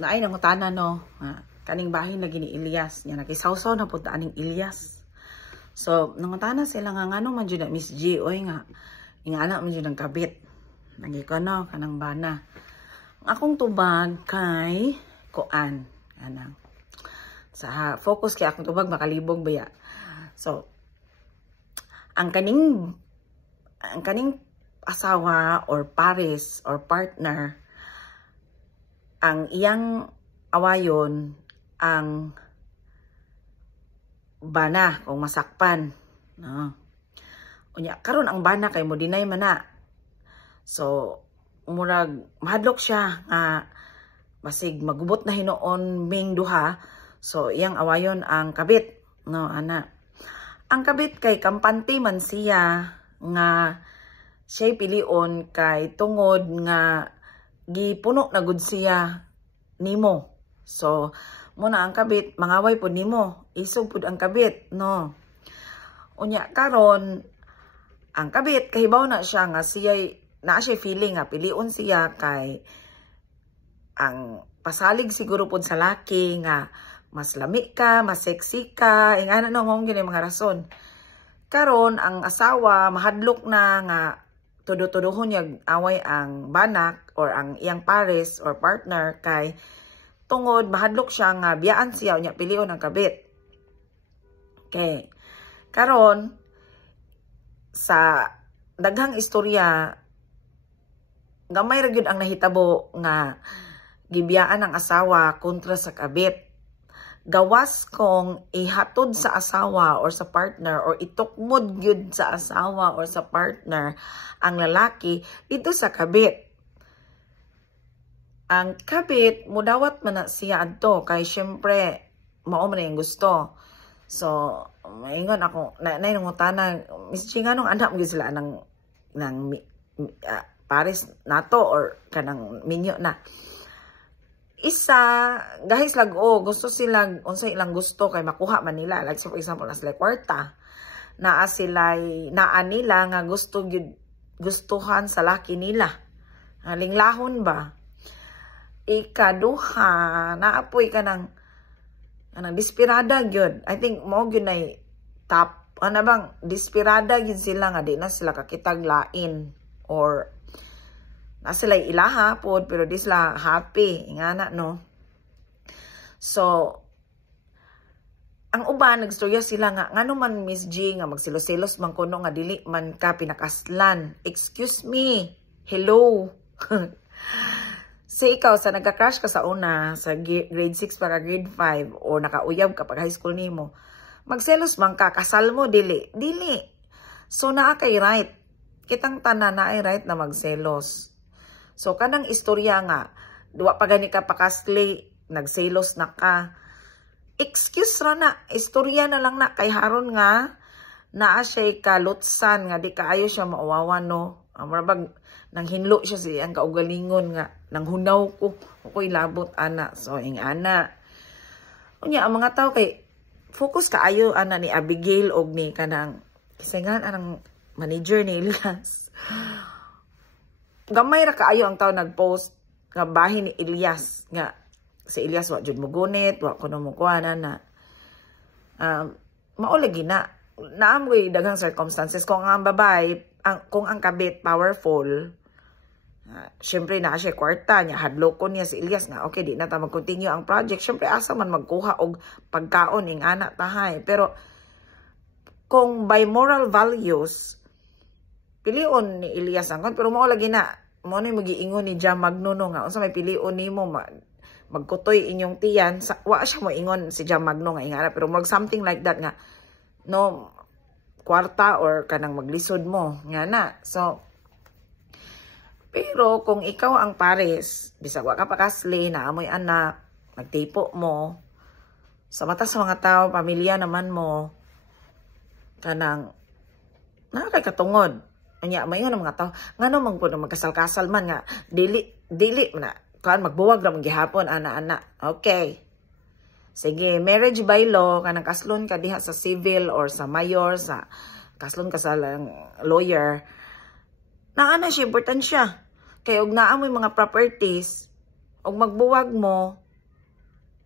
naay nangutana no, kaning bahin lagi ni Elias, nya nakisawsaw na pud aning Elias. So nangutana sila nga ngano man jud na Miss G, oy nga ingana man jud ang kabit. Nagikono kanang bana. Akong tubag kay kuan anang sa focus kay akong tubag makalibog baya. So ang kaning asawa or pares or partner, ang iyang awayon ang bana kung masakpan, no? Unya karon ang bana kay mo dinay man na. So murag mahadlok siya nga basig magubot na hinuon ming duha. So iyang awayon ang kabit, no ana. Ang kabit kay kampante man siya nga siya'y pilion kay tungod nga gipuno na gud siya nimo. So muna ang kabit mangaway pud nimo, isog pud ang kabit, no. Unya karon ang kabit kahibaw na siya nga siya'y naa siya feeling nga pilion siya kay ang pasalig siguro pud sa laki nga mas lami ka, mas sexy ka, ingana no mo gyud mga rason. Karon ang asawa mahadlok na nga tudo-tudohon niya away ang banak or ang iyang pares or partner kay tungod mahadlok siya nga biyaan siya unya pilion ang kabit. Okay. Karon sa daghang istorya gamay ra gyud ang nahitabo nga gibiyaan ang asawa kontra sa kabit. Gawas kung ihatod sa asawa or sa partner or itukmod gyud sa asawa or sa partner ang lalaki dito sa kabit. Ang kabit mudawat man na siya adto kay syempre mao man yung gusto. So maingon ako na nangutana Miss G nganong anak mo sila ng pares nato or kanang minyo na. Isa, guys lago, gusto silang, unsa ilang gusto kay makuha man nila. Like for example, na sila kwarta. Naa nila nga gustuhan sa laki nila. Linglahon ba? Ikaduha, naapoy ka ng dispirada gyud. I think mo gyud na top, ano bang, dispirada gyud sila nga di na sila kakitag lain. Or na sila ilaha po, pero di sila happy. Ingana, no? So, ang uban, nagstorya sila nga, ngano man Miss G, nga magsilos-silos man kuno nga dili man ka pinakaslan. Excuse me. Hello. Si ikaw, sa nagka-crush ka sa una, sa grade 6 para grade 5, o nakauyab ka pag high school nimo, magselos man ka, kasal mo, dili. Dili. So, naa kay right. Kitang tanan na ay right na magselos. So, kanang istorya nga, duwa pa gani ka pakasli, nagselos na ka. Excuse ra na, istorya na lang na, kay haron nga, naa siya'y kalutsan, nga di kaayo siya mauwawan, no? Marabag, nang hinlo siya siyang kaugalingon nga, nang hunaw ko, ako'y labot, ana. So, ing ana. Unya, ang mga tao kay, focus kaayo, ana, ni Abigail, og ni kanang, kasi nga, anang manager ni Elias. Gamay ra kaayo ang tao nagpost nga bahin ni Elias nga si Elias wa jud mo gunit wa kuno mo kuana na mao lagi na naamoy daghang circumstances kung ang babae kung ang kabit powerful syempre na siya kwarta niya hadlokon niya si Elias nga okay di na ta mag-continue ang project syempre asa man magkuha og pagkaon ing anak tahay pero kung by moral values pilion ni Elias angkon pero mao lagi na mo na magiingon ni Jam Magno nga unsa may pilion nimo magkutoy inyong tiyan wa siya mo ingon si Jam Magno nga ingara pero more something like that nga no kwarta or kanang maglisod mo nga na so pero kung ikaw ang pares bisag wa ka pakasli na amoy anak nagtipo mo sa mata sa mga tao pamilya naman mo kanang nakakatungod. Anya mayon ang mga tao ngano man pud magkasal-kasal man nga dili na kan magbuwag ra man gihapon ana-ana. Okay. Sige, marriage by law kanang kaslon ka diha sa civil or sa mayor sa kaslon ka sa lawyer. Naana siya importansya. Kay og naa mo mga properties og magbuwag mo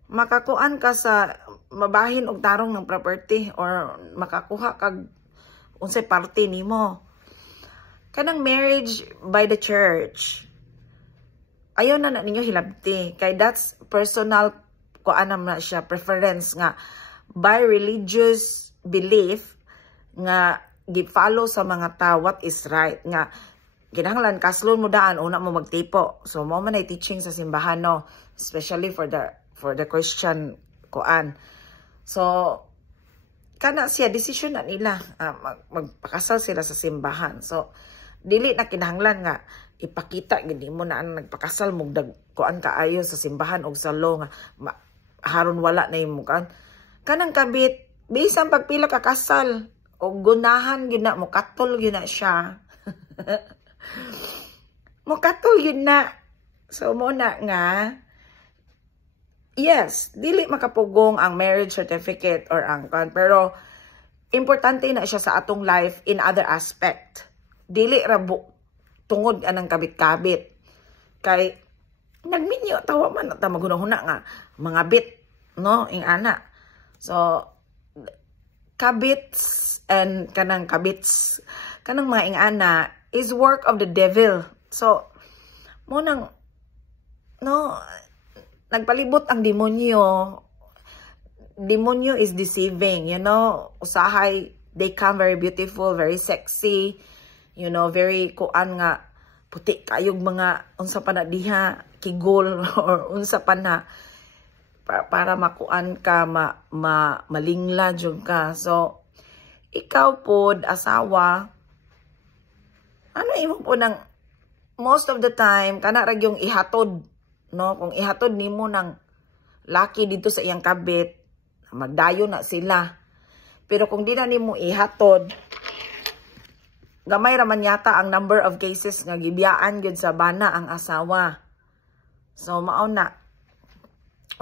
makakuan ka sa mabahin og tarong ng property or makakuha kag unsay parte nimo. Kanang marriage by the church, ayaw na ninyo hilabti. Kay that's personal, kuanam na siya, preference nga. By religious belief, nga gi-follow sa mga tao what is right. Nga, kinahanglan, kaslon mo daan, una mo magtipo. So, mo man ay teaching sa simbahan, no? Especially for the Christian kuan. So, kana siya, decision na nila. Magpakasal sila sa simbahan. So, dili na kinahanglan nga ipakita gini mo na ang nagpakasal mo kuan kaayo sa simbahan og sa law nga haron wala na imo kan kanang kabit bisan pagpila ka kasal og gunahan gyud na mo katol gyud na siya mo katol gyud na. So mo na nga yes, dili makapugong ang marriage certificate or ang kan, pero importante na siya sa atong life in other aspect. Dili rabo tungod anang kabit-kabit. Kay nagminyo tawa man ta magunahuna nga mga bit, no, ing ana. So kabits and kanang kabits kanang mga ing ana is work of the devil. So mo nang no nagpalibot ang demonyo. Demonyo is deceiving, you know. Usahay they come very beautiful, very sexy. You know, very kuan nga puti kayog mga unsa pa na diha kigol or unsa pa na para makuan ka malingla jud ka. So ikaw pod asawa, ano imo po nang most of the time kana ra yung ihatod, no? Kung ihatod nimo ng laki dito sa iyang kabit, magdayo na sila. Pero kung di na nimo ihatod, gamay raman yata ang number of cases nga gibiyaan gyud sa bana ang asawa. So mao na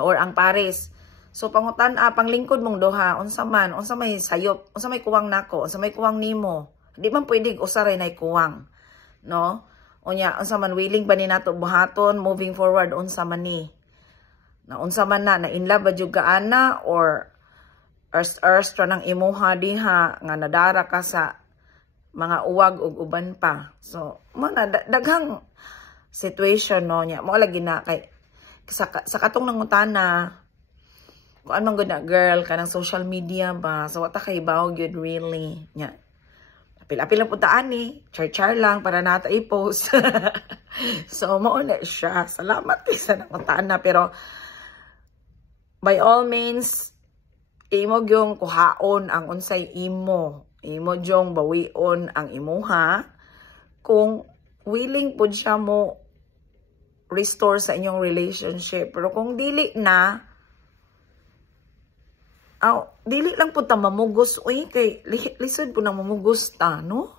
or ang pares. So pangutan panglingkod mong duha, unsa may sayop, unsa may kuwang nako, unsa may kuwang nimo. Di man pwede usaray nay kuwang, no? Unya unsa man willing ba ni nato buhaton moving forward, unsa man ni. Na unsa man na in love ba jud ka ana or erst nang imuha diha nga nadara ka sa mga uwag ug uban pa. So, mga daghang situation, no, nya mo lagi na kay sa katong nangutana kung anong good na girl kanang social media ba, so wata kay bawo gyud really nya apil-apil lang punta ani char lang para nata i-post. So mo na siya, salamat sa nangutana, pero by all means imo gyung kuhaon ang unsay imo jong bawion ang imuha kung willing pud siya mo restore sa inyong relationship. Pero kung dili na, dili lang pud ta mamugos, uy, kay lisod po na mamugos ta, no?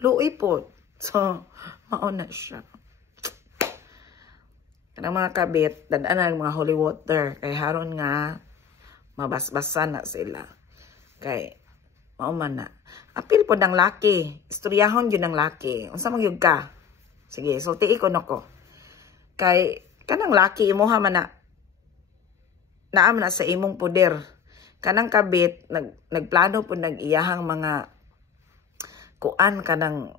Luoy po. So, mauna siya. Kanang mga kabit, dadaan ang mga holy water, kay haron nga, mabasbasan na sila. Kay, mauman na. Apil po ng laki. Istoryahon yun ng laki. Unsa magyug ka? Sige, sulti ko nako. Kay, kanang laki, imuha man na, naam na sa imong poder. Kanang kabit, nagplano po nag-iyahang mga kuan kanang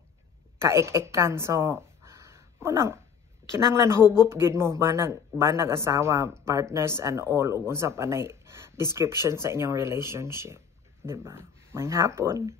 kaek-ekan. So, munang, kinanglan hugup gid mo, banag asawa, partners and all, ug unsa pa na description sa inyong relationship. Diba? Manghapon.